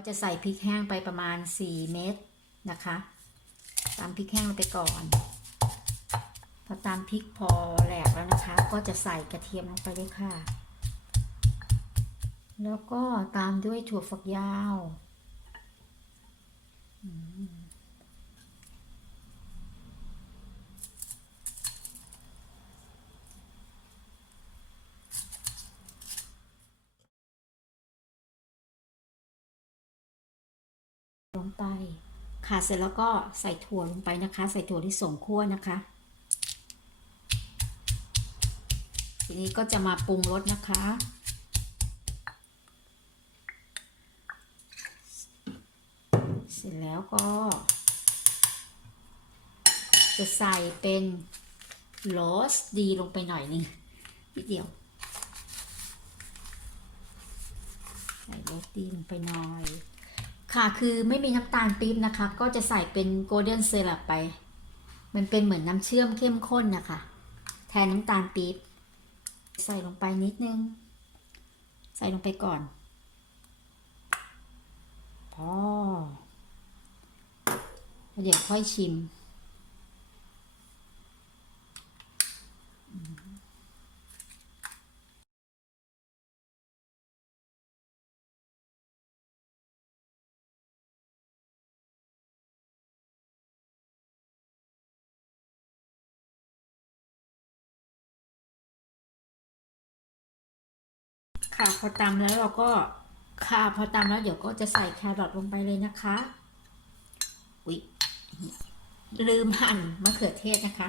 ก็จะใส่พริกแห้งไปประมาณ 4 เม็ดนะคะตามพริกแห้งลงไปก่อน พอตามพริกพอแหลกแล้วนะคะ ก็จะใส่กระเทียมลงไปเลยค่ะ แล้วก็ตามด้วยถั่วฝักยาว อืม งไป ค่ะเสร็จแล้วก็ใส่ถั่วลงไปนะคะ ใส่ถั่วที่ส่งคั่วนะคะ ทีนี้ก็จะมาปรุงรสนะคะ เสร็จแล้วก็ จะใส่เป็นโรสดีลงไปหน่อยนึงนิดเดียวใส่โรสดีลงไปหน่อย ค่ะคือไม่มีน้ำตาลปี๊บนะคะ ก็จะใส่เป็นโกลเด้นเซรัปไป มันเป็นเหมือนน้ำเชื่อมเข้มข้นนะคะ แทนน้ำตาลปี๊บใส่ลงไปนิดนึง ใส่ลงไปก่อนพอเดี๋ยวค่อยชิม ค่ะพอตำแล้วเราก็ค่ะพอตำแล้วเดี๋ยวก็จะใส่แครอทลงไปเลยนะคะอุ๊ยลืมหั่นมะเขือเทศนะคะ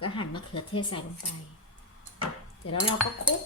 ก็หั่นมะเขือเทศใส่ลงไป เดี๋ยวแล้วเราก็คลุก